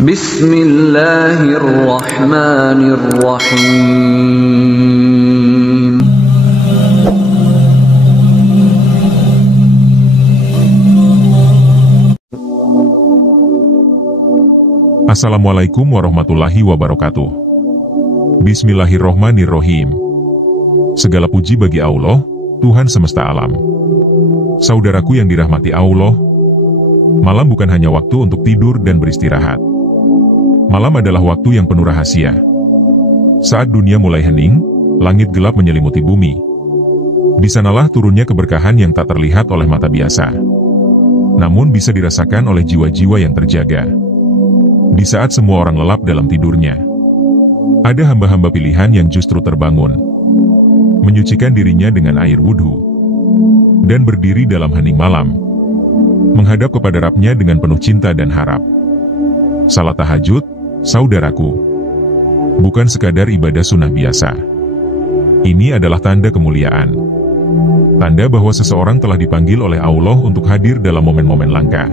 Bismillahirrahmanirrahim. Assalamualaikum warahmatullahi wabarakatuh. Bismillahirrahmanirrahim. Segala puji bagi Allah, Tuhan semesta alam. Saudaraku yang dirahmati Allah, malam bukan hanya waktu untuk tidur dan beristirahat. Malam adalah waktu yang penuh rahasia. Saat dunia mulai hening, langit gelap menyelimuti bumi. Di sanalah turunnya keberkahan yang tak terlihat oleh mata biasa, namun bisa dirasakan oleh jiwa-jiwa yang terjaga. Di saat semua orang lelap dalam tidurnya, ada hamba-hamba pilihan yang justru terbangun, menyucikan dirinya dengan air wudhu, dan berdiri dalam hening malam, menghadap kepada Rabb-Nya dengan penuh cinta dan harap. Salat tahajud, saudaraku, bukan sekadar ibadah sunnah biasa. Ini adalah tanda kemuliaan, tanda bahwa seseorang telah dipanggil oleh Allah untuk hadir dalam momen-momen langka,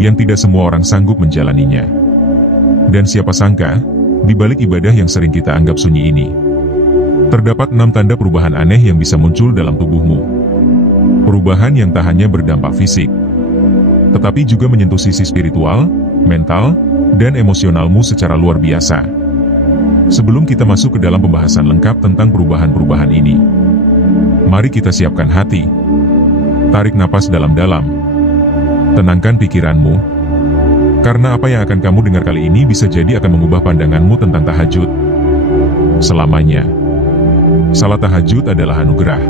yang tidak semua orang sanggup menjalaninya. Dan siapa sangka, di balik ibadah yang sering kita anggap sunyi ini, terdapat 6 tanda perubahan aneh yang bisa muncul dalam tubuhmu. Perubahan yang tak hanya berdampak fisik, tetapi juga menyentuh sisi spiritual, mental, dan emosionalmu secara luar biasa. Sebelum kita masuk ke dalam pembahasan lengkap tentang perubahan-perubahan ini, mari kita siapkan hati. Tarik napas dalam-dalam. Tenangkan pikiranmu, karena apa yang akan kamu dengar kali ini bisa jadi akan mengubah pandanganmu tentang tahajud selamanya. Salat tahajud adalah anugerah,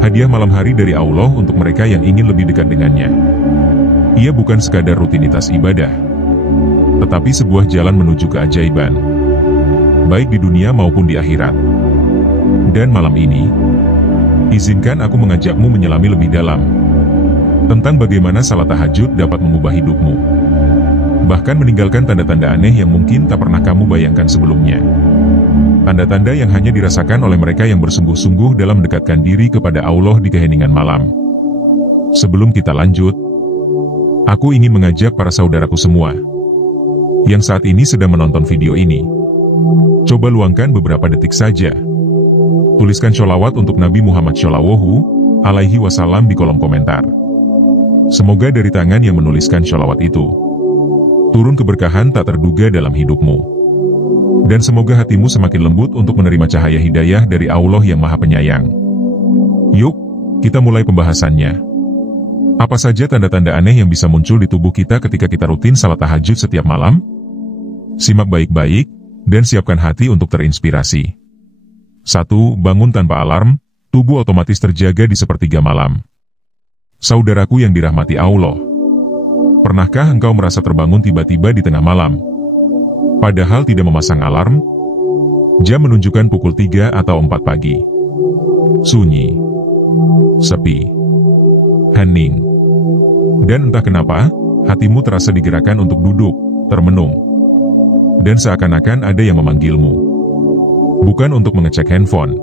hadiah malam hari dari Allah untuk mereka yang ingin lebih dekat dengannya. Ia bukan sekadar rutinitas ibadah, tetapi sebuah jalan menuju keajaiban, baik di dunia maupun di akhirat. Dan malam ini, izinkan aku mengajakmu menyelami lebih dalam tentang bagaimana salat tahajud dapat mengubah hidupmu, bahkan meninggalkan tanda-tanda aneh yang mungkin tak pernah kamu bayangkan sebelumnya. Tanda-tanda yang hanya dirasakan oleh mereka yang bersungguh-sungguh dalam mendekatkan diri kepada Allah di keheningan malam. Sebelum kita lanjut, aku ingin mengajak para saudaraku semua yang saat ini sedang menonton video ini, coba luangkan beberapa detik saja. Tuliskan sholawat untuk Nabi Muhammad SAW di kolom komentar. Semoga dari tangan yang menuliskan sholawat itu, turun keberkahan tak terduga dalam hidupmu. Dan semoga hatimu semakin lembut untuk menerima cahaya hidayah dari Allah yang Maha Penyayang. Yuk, kita mulai pembahasannya. Apa saja tanda-tanda aneh yang bisa muncul di tubuh kita ketika kita rutin salat tahajud setiap malam? Simak baik-baik, dan siapkan hati untuk terinspirasi. 1. Bangun tanpa alarm, tubuh otomatis terjaga di sepertiga malam. Saudaraku yang dirahmati Allah, pernahkah engkau merasa terbangun tiba-tiba di tengah malam, padahal tidak memasang alarm? Jam menunjukkan pukul 3 atau 4 pagi. Sunyi, sepi, hening, dan entah kenapa, hatimu terasa digerakkan untuk duduk, termenung, dan seakan-akan ada yang memanggilmu. Bukan untuk mengecek handphone,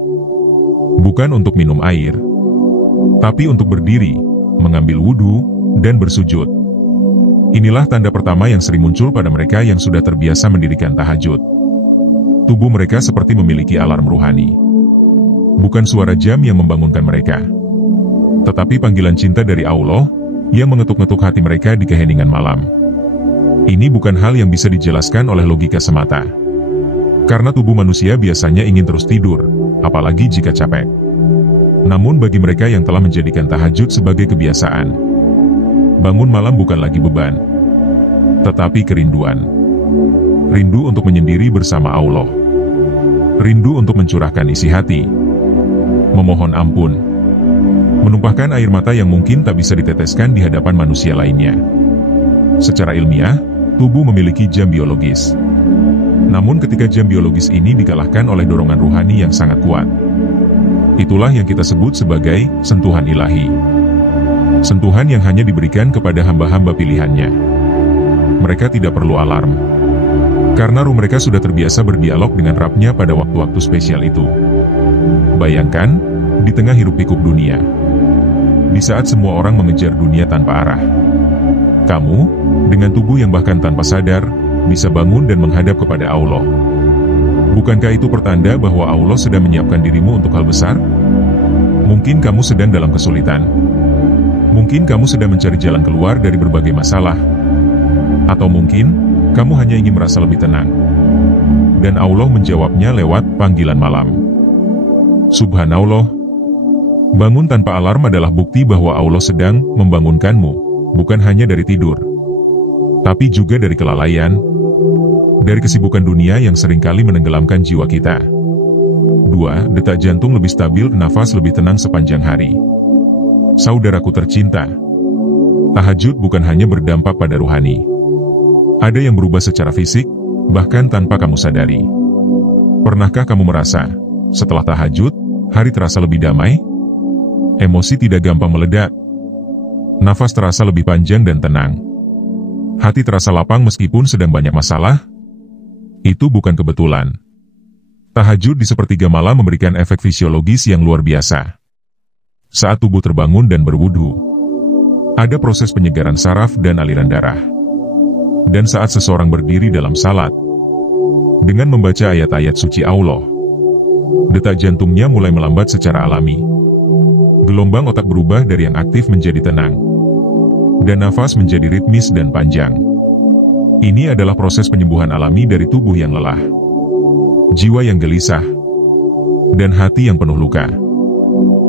bukan untuk minum air, tapi untuk berdiri, mengambil wudhu, dan bersujud. Inilah tanda pertama yang sering muncul pada mereka yang sudah terbiasa mendirikan tahajud. Tubuh mereka seperti memiliki alarm ruhani. Bukan suara jam yang membangunkan mereka, tetapi panggilan cinta dari Allah yang mengetuk-ngetuk hati mereka di keheningan malam. Ini bukan hal yang bisa dijelaskan oleh logika semata, karena tubuh manusia biasanya ingin terus tidur, apalagi jika capek. Namun bagi mereka yang telah menjadikan tahajud sebagai kebiasaan, bangun malam bukan lagi beban, tetapi kerinduan. Rindu untuk menyendiri bersama Allah. Rindu untuk mencurahkan isi hati, memohon ampun, menumpahkan air mata yang mungkin tak bisa diteteskan di hadapan manusia lainnya. Secara ilmiah, tubuh memiliki jam biologis. Namun ketika jam biologis ini dikalahkan oleh dorongan ruhani yang sangat kuat, itulah yang kita sebut sebagai sentuhan ilahi. Sentuhan yang hanya diberikan kepada hamba-hamba pilihannya. Mereka tidak perlu alarm, karena ruh mereka sudah terbiasa berdialog dengan Rabb-Nya pada waktu-waktu spesial itu. Bayangkan, di tengah hiruk-pikuk dunia, di saat semua orang mengejar dunia tanpa arah, Kamu, dengan tubuh yang bahkan tanpa sadar, bisa bangun dan menghadap kepada Allah. Bukankah itu pertanda bahwa Allah sedang menyiapkan dirimu untuk hal besar? Mungkin kamu sedang dalam kesulitan. Mungkin kamu sedang mencari jalan keluar dari berbagai masalah. Atau mungkin, kamu hanya ingin merasa lebih tenang. Dan Allah menjawabnya lewat panggilan malam. Subhanallah. Bangun tanpa alarm adalah bukti bahwa Allah sedang membangunkanmu, bukan hanya dari tidur, tapi juga dari kelalaian, dari kesibukan dunia yang seringkali menenggelamkan jiwa kita. 2. Detak jantung lebih stabil, nafas lebih tenang sepanjang hari. Saudaraku tercinta, tahajud bukan hanya berdampak pada rohani. Ada yang berubah secara fisik, bahkan tanpa kamu sadari. Pernahkah kamu merasa, setelah tahajud, hari terasa lebih damai? Emosi tidak gampang meledak. Nafas terasa lebih panjang dan tenang. Hati terasa lapang meskipun sedang banyak masalah? Itu bukan kebetulan. Tahajud di sepertiga malam memberikan efek fisiologis yang luar biasa. Saat tubuh terbangun dan berwudu, ada proses penyegaran saraf dan aliran darah. Dan saat seseorang berdiri dalam salat, dengan membaca ayat-ayat suci Allah, detak jantungnya mulai melambat secara alami. Gelombang otak berubah dari yang aktif menjadi tenang. Dan nafas menjadi ritmis dan panjang. Ini adalah proses penyembuhan alami dari tubuh yang lelah, jiwa yang gelisah, dan hati yang penuh luka.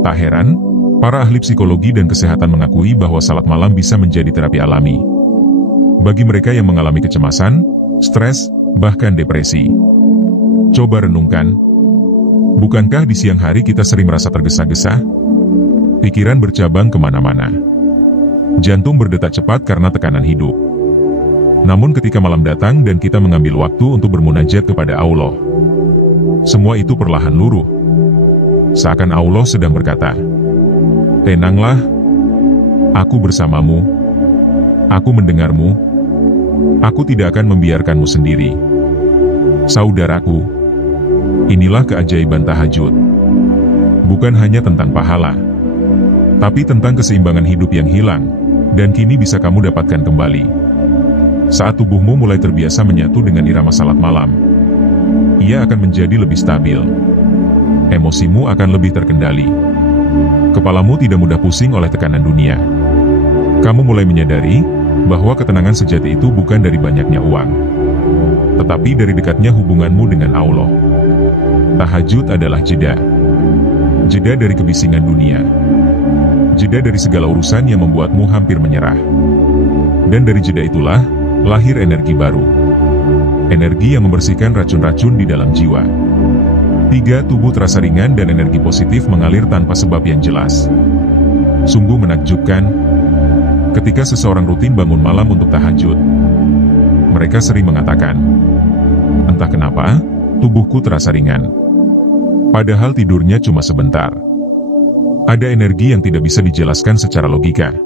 Tak heran, para ahli psikologi dan kesehatan mengakui bahwa salat malam bisa menjadi terapi alami bagi mereka yang mengalami kecemasan, stres, bahkan depresi. Coba renungkan, bukankah di siang hari kita sering merasa tergesa-gesa? Pikiran bercabang kemana-mana. Jantung berdetak cepat karena tekanan hidup. Namun ketika malam datang dan kita mengambil waktu untuk bermunajat kepada Allah, semua itu perlahan luruh. Seakan Allah sedang berkata, "Tenanglah, aku bersamamu, aku mendengarmu, aku tidak akan membiarkanmu sendiri." Saudaraku, inilah keajaiban tahajud. Bukan hanya tentang pahala, tapi tentang keseimbangan hidup yang hilang, dan kini bisa kamu dapatkan kembali. Saat tubuhmu mulai terbiasa menyatu dengan irama salat malam, ia akan menjadi lebih stabil. Emosimu akan lebih terkendali. Kepalamu tidak mudah pusing oleh tekanan dunia. Kamu mulai menyadari bahwa ketenangan sejati itu bukan dari banyaknya uang, tetapi dari dekatnya hubunganmu dengan Allah. Tahajud adalah jeda. Jeda dari kebisingan dunia. Jeda dari segala urusan yang membuatmu hampir menyerah. Dan dari jeda itulah, lahir energi baru. Energi yang membersihkan racun-racun di dalam jiwa. 3. Tubuh terasa ringan dan energi positif mengalir tanpa sebab yang jelas. Sungguh menakjubkan, ketika seseorang rutin bangun malam untuk tahajud, mereka sering mengatakan, "Entah kenapa, tubuhku terasa ringan." Padahal tidurnya cuma sebentar. Ada energi yang tidak bisa dijelaskan secara logika,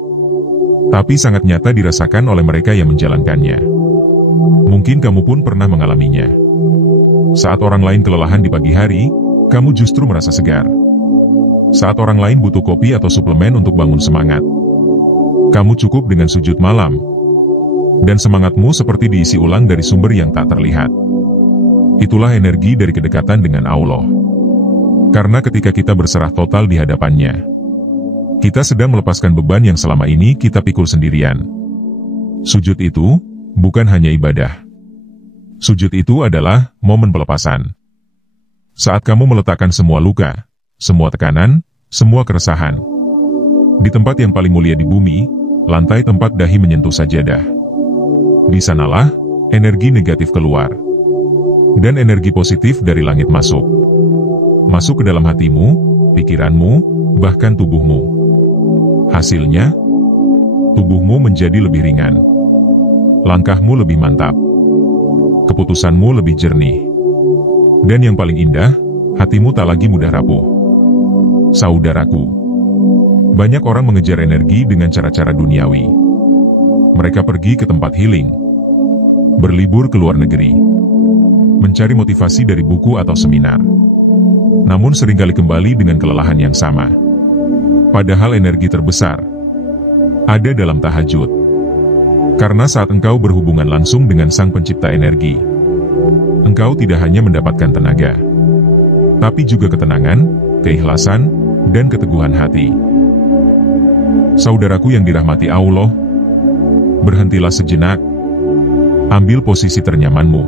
tapi sangat nyata dirasakan oleh mereka yang menjalankannya. Mungkin kamu pun pernah mengalaminya. Saat orang lain kelelahan di pagi hari, kamu justru merasa segar. Saat orang lain butuh kopi atau suplemen untuk bangun semangat, kamu cukup dengan sujud malam. Dan semangatmu seperti diisi ulang dari sumber yang tak terlihat. Itulah energi dari kedekatan dengan Allah. Karena ketika kita berserah total di hadapannya, kita sedang melepaskan beban yang selama ini kita pikul sendirian. Sujud itu bukan hanya ibadah. Sujud itu adalah momen pelepasan. Saat kamu meletakkan semua luka, semua tekanan, semua keresahan di tempat yang paling mulia di bumi, lantai tempat dahi menyentuh sajadah. Di sanalah energi negatif keluar, dan energi positif dari langit masuk. Masuk ke dalam hatimu, pikiranmu, bahkan tubuhmu. Hasilnya, tubuhmu menjadi lebih ringan. Langkahmu lebih mantap. Keputusanmu lebih jernih. Dan yang paling indah, hatimu tak lagi mudah rapuh. Saudaraku, banyak orang mengejar energi dengan cara-cara duniawi. Mereka pergi ke tempat healing, berlibur ke luar negeri, mencari motivasi dari buku atau seminar. Namun seringkali kembali dengan kelelahan yang sama. Padahal energi terbesar ada dalam tahajud. Karena saat engkau berhubungan langsung dengan Sang Pencipta energi, engkau tidak hanya mendapatkan tenaga, tapi juga ketenangan, keikhlasan, dan keteguhan hati. Saudaraku yang dirahmati Allah, berhentilah sejenak. Ambil posisi ternyamanmu.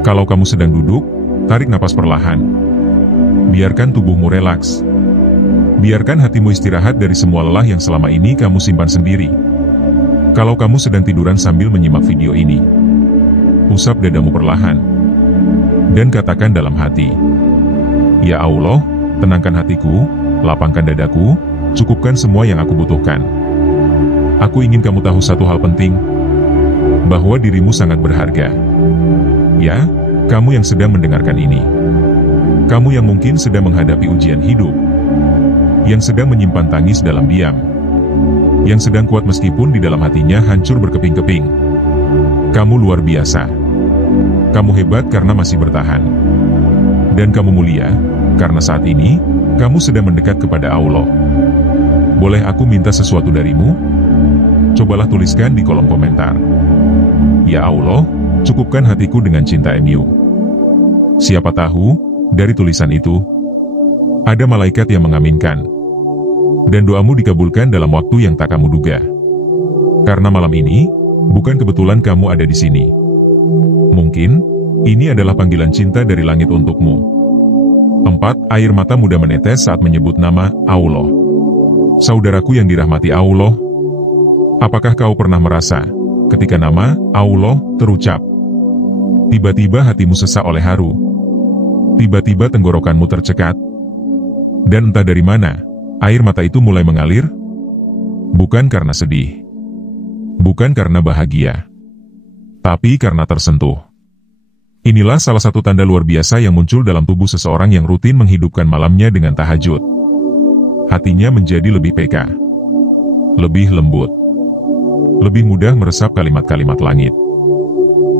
Kalau kamu sedang duduk, tarik napas perlahan. Biarkan tubuhmu relaks. Biarkan hatimu istirahat dari semua lelah yang selama ini kamu simpan sendiri. Kalau kamu sedang tiduran sambil menyimak video ini, usap dadamu perlahan, dan katakan dalam hati, "Ya Allah, tenangkan hatiku, lapangkan dadaku, cukupkan semua yang aku butuhkan. Aku ingin kamu tahu satu hal penting, bahwa dirimu sangat berharga. Ya, kamu yang sedang mendengarkan ini. Kamu yang mungkin sedang menghadapi ujian hidup, yang sedang menyimpan tangis dalam diam, yang sedang kuat meskipun di dalam hatinya hancur berkeping-keping. Kamu luar biasa. Kamu hebat karena masih bertahan. Dan kamu mulia, karena saat ini, kamu sedang mendekat kepada Allah. Boleh aku minta sesuatu darimu? Cobalah tuliskan di kolom komentar. Ya Allah, cukupkan hatiku dengan cinta MU. Siapa tahu, dari tulisan itu, ada malaikat yang mengaminkan. Dan doamu dikabulkan dalam waktu yang tak kamu duga. Karena malam ini, bukan kebetulan kamu ada di sini. Mungkin, ini adalah panggilan cinta dari langit untukmu. 4. Air mata mudah menetes saat menyebut nama Allah. Saudaraku yang dirahmati Allah, apakah kau pernah merasa, ketika nama Allah terucap, tiba-tiba hatimu sesak oleh haru? Tiba-tiba tenggorokanmu tercekat? Dan entah dari mana, air mata itu mulai mengalir? Bukan karena sedih, bukan karena bahagia, tapi karena tersentuh. Inilah salah satu tanda luar biasa yang muncul dalam tubuh seseorang yang rutin menghidupkan malamnya dengan tahajud. Hatinya menjadi lebih peka, lebih lembut, lebih mudah meresap kalimat-kalimat langit.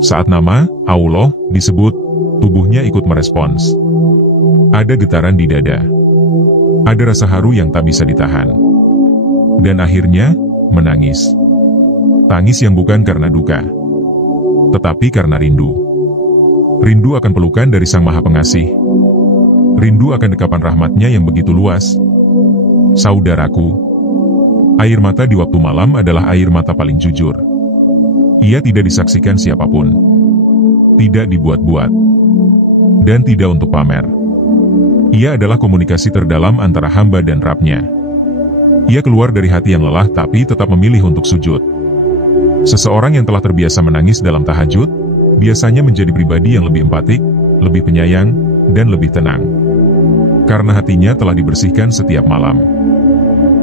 Saat nama Allah disebut, tubuhnya ikut merespons. Ada getaran di dada, ada rasa haru yang tak bisa ditahan, dan akhirnya menangis. Tangis yang bukan karena duka, tetapi karena rindu. Rindu akan pelukan dari Sang Maha Pengasih. Rindu akan dekapan rahmatnya yang begitu luas. Saudaraku, air mata di waktu malam adalah air mata paling jujur. Ia tidak disaksikan siapapun, tidak dibuat-buat, dan tidak untuk pamer. Ia adalah komunikasi terdalam antara hamba dan Rabb-Nya. Ia keluar dari hati yang lelah tapi tetap memilih untuk sujud. Seseorang yang telah terbiasa menangis dalam tahajud, biasanya menjadi pribadi yang lebih empatik, lebih penyayang, dan lebih tenang. Karena hatinya telah dibersihkan setiap malam.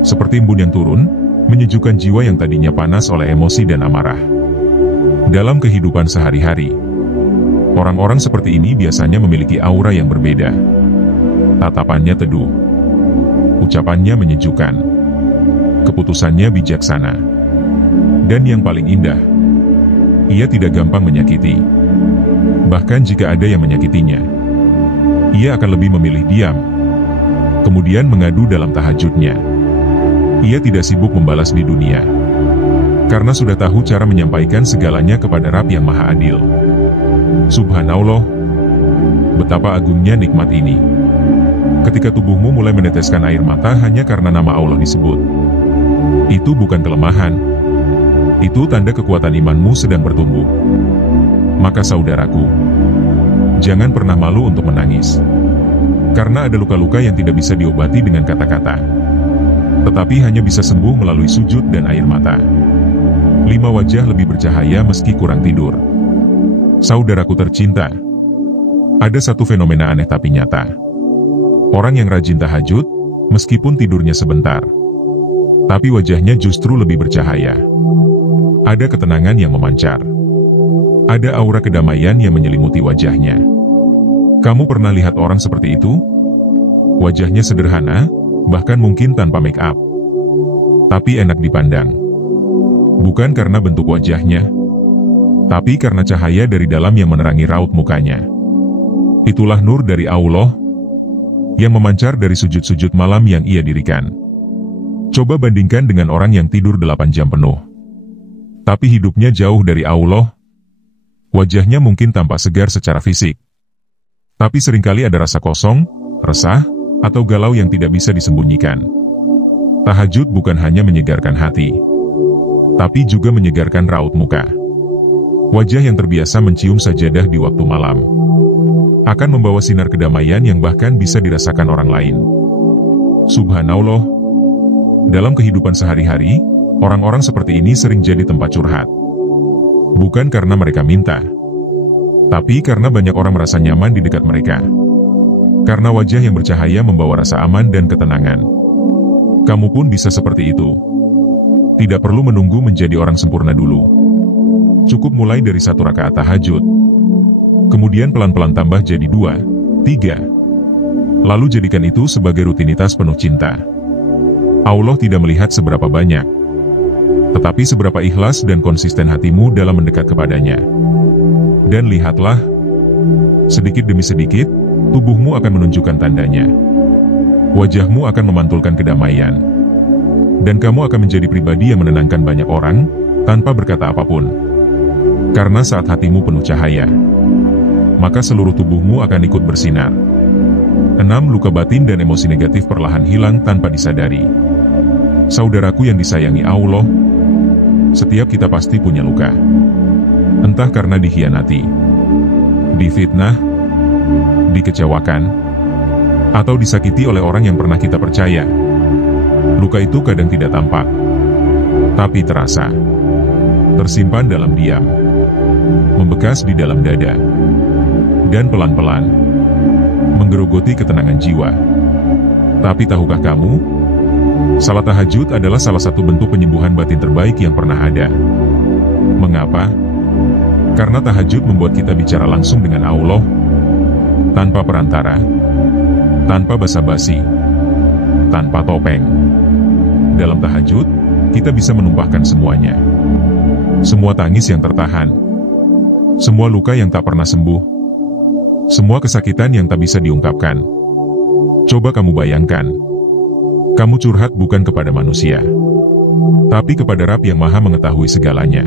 Seperti embun yang turun, menyejukkan jiwa yang tadinya panas oleh emosi dan amarah. Dalam kehidupan sehari-hari, orang-orang seperti ini biasanya memiliki aura yang berbeda. Tatapannya teduh, ucapannya menyejukkan, keputusannya bijaksana, dan yang paling indah, ia tidak gampang menyakiti. Bahkan jika ada yang menyakitinya, ia akan lebih memilih diam, kemudian mengadu dalam tahajudnya. Ia tidak sibuk membalas di dunia, karena sudah tahu cara menyampaikan segalanya kepada Rabb yang Maha Adil. Subhanallah, betapa agungnya nikmat ini. Ketika tubuhmu mulai meneteskan air mata hanya karena nama Allah disebut, itu bukan kelemahan. Itu tanda kekuatan imanmu sedang bertumbuh. Maka saudaraku, jangan pernah malu untuk menangis. Karena ada luka-luka yang tidak bisa diobati dengan kata-kata, tetapi hanya bisa sembuh melalui sujud dan air mata. 5 wajah lebih bercahaya meski kurang tidur. Saudaraku tercinta, ada satu fenomena aneh tapi nyata. Orang yang rajin tahajud, meskipun tidurnya sebentar, tapi wajahnya justru lebih bercahaya. Ada ketenangan yang memancar. Ada aura kedamaian yang menyelimuti wajahnya. Kamu pernah lihat orang seperti itu? Wajahnya sederhana, bahkan mungkin tanpa make up, tapi enak dipandang. Bukan karena bentuk wajahnya, tapi karena cahaya dari dalam yang menerangi raut mukanya. Itulah nur dari Allah, yang memancar dari sujud-sujud malam yang ia dirikan. Coba bandingkan dengan orang yang tidur 8 jam penuh. tapi hidupnya jauh dari Allah. Wajahnya mungkin tampak segar secara fisik, tapi seringkali ada rasa kosong, resah, atau galau yang tidak bisa disembunyikan. Tahajud bukan hanya menyegarkan hati, tapi juga menyegarkan raut muka. Wajah yang terbiasa mencium sajadah di waktu malam akan membawa sinar kedamaian yang bahkan bisa dirasakan orang lain. Subhanallah, dalam kehidupan sehari-hari, orang-orang seperti ini sering jadi tempat curhat. Bukan karena mereka minta, tapi karena banyak orang merasa nyaman di dekat mereka. Karena wajah yang bercahaya membawa rasa aman dan ketenangan. Kamu pun bisa seperti itu. Tidak perlu menunggu menjadi orang sempurna dulu. Cukup mulai dari 1 rakaat tahajud. Kemudian pelan-pelan tambah jadi 2, 3. Lalu jadikan itu sebagai rutinitas penuh cinta. Allah tidak melihat seberapa banyak, tetapi seberapa ikhlas dan konsisten hatimu dalam mendekat kepadanya. Dan lihatlah, sedikit demi sedikit, tubuhmu akan menunjukkan tandanya. Wajahmu akan memantulkan kedamaian. Dan kamu akan menjadi pribadi yang menenangkan banyak orang, tanpa berkata apapun. Karena saat hatimu penuh cahaya, maka seluruh tubuhmu akan ikut bersinar. 6. Luka batin dan emosi negatif perlahan hilang tanpa disadari. Saudaraku yang disayangi Allah, setiap kita pasti punya luka. Entah karena dikhianati, difitnah, dikecewakan, atau disakiti oleh orang yang pernah kita percaya. Luka itu kadang tidak tampak, tapi terasa, tersimpan dalam diam, membekas di dalam dada, dan pelan-pelan menggerogoti ketenangan jiwa. Tapi tahukah kamu, salat tahajud adalah salah satu bentuk penyembuhan batin terbaik yang pernah ada. Mengapa? Karena tahajud membuat kita bicara langsung dengan Allah, tanpa perantara, tanpa basa-basi, tanpa topeng. Dalam tahajud, kita bisa menumpahkan semuanya. Semua tangis yang tertahan, semua luka yang tak pernah sembuh, semua kesakitan yang tak bisa diungkapkan. Coba kamu bayangkan, kamu curhat bukan kepada manusia, tapi kepada Rabb yang Maha mengetahui segalanya,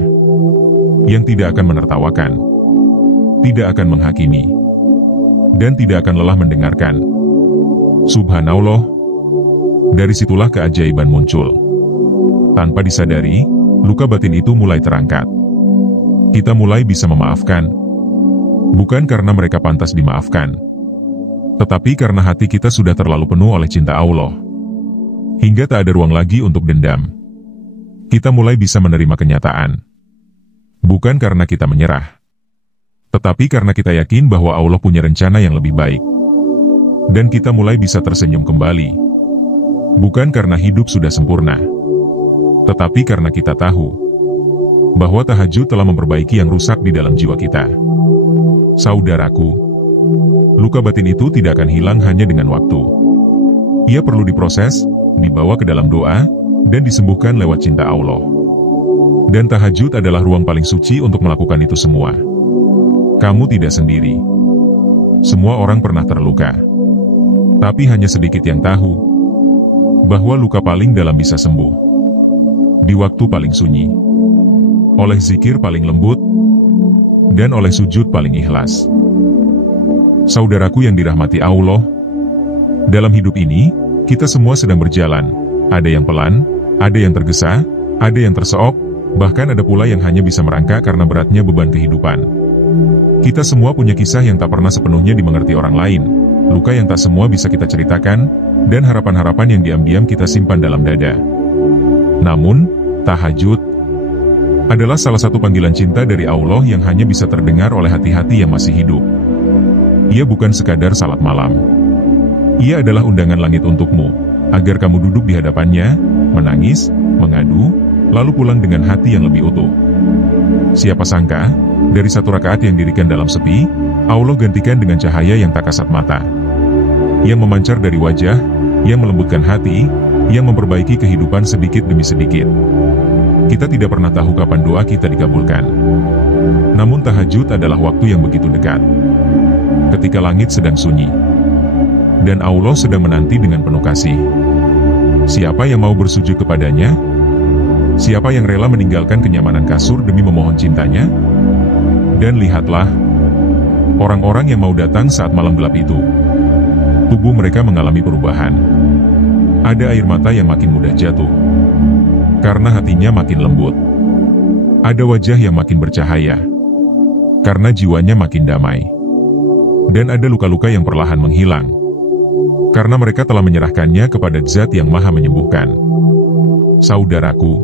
yang tidak akan menertawakan, tidak akan menghakimi, dan tidak akan lelah mendengarkan. Subhanallah, dari situlah keajaiban muncul. Tanpa disadari, luka batin itu mulai terangkat. Kita mulai bisa memaafkan, bukan karena mereka pantas dimaafkan, tetapi karena hati kita sudah terlalu penuh oleh cinta Allah, hingga tak ada ruang lagi untuk dendam. Kita mulai bisa menerima kenyataan, bukan karena kita menyerah, tetapi karena kita yakin bahwa Allah punya rencana yang lebih baik. Dan kita mulai bisa tersenyum kembali, bukan karena hidup sudah sempurna, tetapi karena kita tahu bahwa tahajud telah memperbaiki yang rusak di dalam jiwa kita. Saudaraku, luka batin itu tidak akan hilang hanya dengan waktu. Ia perlu diproses, dibawa ke dalam doa, dan disembuhkan lewat cinta Allah. Dan tahajud adalah ruang paling suci untuk melakukan itu semua. Kamu tidak sendiri. Semua orang pernah terluka, tapi hanya sedikit yang tahu bahwa luka paling dalam bisa sembuh di waktu paling sunyi, oleh zikir paling lembut, dan oleh sujud paling ikhlas. Saudaraku yang dirahmati Allah, dalam hidup ini, kita semua sedang berjalan. Ada yang pelan, ada yang tergesa, ada yang terseok, bahkan ada pula yang hanya bisa merangkak karena beratnya beban kehidupan. Kita semua punya kisah yang tak pernah sepenuhnya dimengerti orang lain, luka yang tak semua bisa kita ceritakan, dan harapan-harapan yang diam-diam kita simpan dalam dada. Namun, tahajud adalah salah satu panggilan cinta dari Allah yang hanya bisa terdengar oleh hati-hati yang masih hidup. Ia bukan sekadar salat malam. Ia adalah undangan langit untukmu, agar kamu duduk di hadapannya, menangis, mengadu, lalu pulang dengan hati yang lebih utuh. Siapa sangka, dari 1 rakaat yang dirikan dalam sepi, Allah gantikan dengan cahaya yang tak kasat mata, yang memancar dari wajah, yang melembutkan hati, yang memperbaiki kehidupan sedikit demi sedikit. Kita tidak pernah tahu kapan doa kita dikabulkan. Namun tahajud adalah waktu yang begitu dekat. Ketika langit sedang sunyi, dan Allah sedang menanti dengan penuh kasih. Siapa yang mau bersujud kepadanya? Siapa yang rela meninggalkan kenyamanan kasur demi memohon cintanya? Dan lihatlah, orang-orang yang mau datang saat malam gelap itu. Tubuh mereka mengalami perubahan. Ada air mata yang makin mudah jatuh, karena hatinya makin lembut. Ada wajah yang makin bercahaya, karena jiwanya makin damai. Dan ada luka-luka yang perlahan menghilang, karena mereka telah menyerahkannya kepada Zat yang Maha Menyembuhkan. Saudaraku,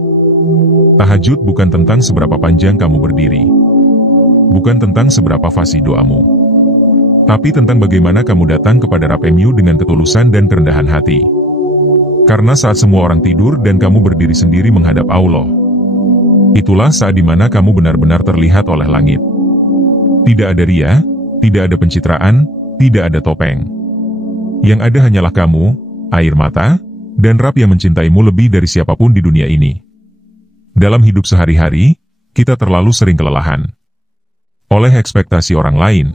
tahajud bukan tentang seberapa panjang kamu berdiri, bukan tentang seberapa fasih doamu, tapi tentang bagaimana kamu datang kepada Rabbimu dengan ketulusan dan kerendahan hati. Karena saat semua orang tidur dan kamu berdiri sendiri menghadap Allah, itulah saat di mana kamu benar-benar terlihat oleh langit. Tidak ada ria, tidak ada pencitraan, tidak ada topeng. Yang ada hanyalah kamu, air mata, dan Rabb yang mencintaimu lebih dari siapapun di dunia ini. Dalam hidup sehari-hari, kita terlalu sering kelelahan oleh ekspektasi orang lain,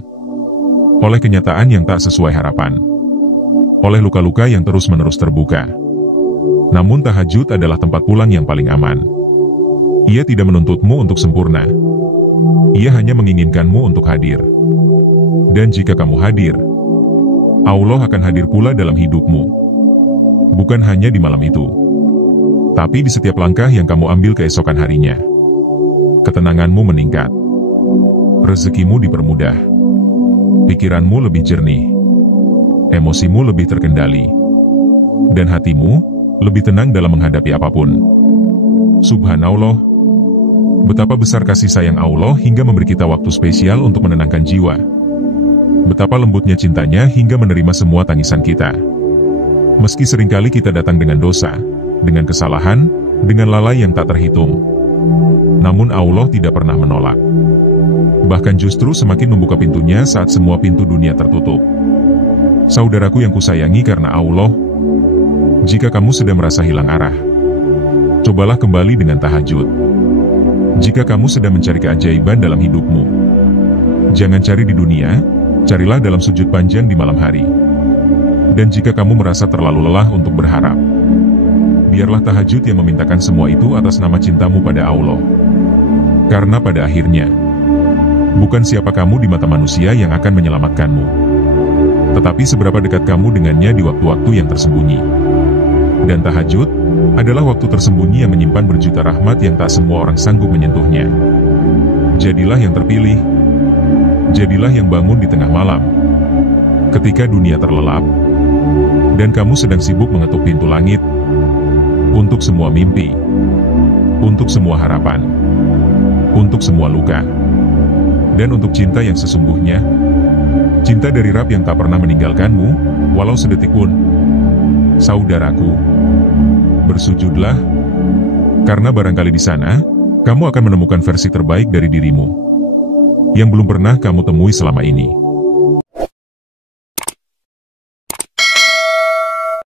oleh kenyataan yang tak sesuai harapan, oleh luka-luka yang terus-menerus terbuka. Namun tahajud adalah tempat pulang yang paling aman. Ia tidak menuntutmu untuk sempurna. Ia hanya menginginkanmu untuk hadir. Dan jika kamu hadir, Allah akan hadir pula dalam hidupmu. Bukan hanya di malam itu, tapi di setiap langkah yang kamu ambil keesokan harinya. Ketenanganmu meningkat. Rezekimu dipermudah. Pikiranmu lebih jernih. Emosimu lebih terkendali. Dan hatimu lebih tenang dalam menghadapi apapun. Subhanallah, betapa besar kasih sayang Allah hingga memberi kita waktu spesial untuk menenangkan jiwa. Betapa lembutnya cintanya hingga menerima semua tangisan kita. Meski seringkali kita datang dengan dosa, dengan kesalahan, dengan lalai yang tak terhitung, namun Allah tidak pernah menolak. Bahkan justru semakin membuka pintunya saat semua pintu dunia tertutup. Saudaraku yang kusayangi karena Allah, jika kamu sedang merasa hilang arah, cobalah kembali dengan tahajud. Jika kamu sedang mencari keajaiban dalam hidupmu, jangan cari di dunia, carilah dalam sujud panjang di malam hari. Dan jika kamu merasa terlalu lelah untuk berharap, biarlah tahajud yang memintakan semua itu atas nama cintamu pada Allah. Karena pada akhirnya, bukan siapa kamu di mata manusia yang akan menyelamatkanmu, tetapi seberapa dekat kamu dengannya di waktu-waktu yang tersembunyi. Dan tahajud adalah waktu tersembunyi yang menyimpan berjuta rahmat yang tak semua orang sanggup menyentuhnya. Jadilah yang terpilih. Jadilah yang bangun di tengah malam, ketika dunia terlelap, dan kamu sedang sibuk mengetuk pintu langit, untuk semua mimpi, untuk semua harapan, untuk semua luka, dan untuk cinta yang sesungguhnya, cinta dari Rabb yang tak pernah meninggalkanmu, walau sedetik pun. Saudaraku, bersujudlah, karena barangkali di sana, kamu akan menemukan versi terbaik dari dirimu, yang belum pernah kamu temui selama ini.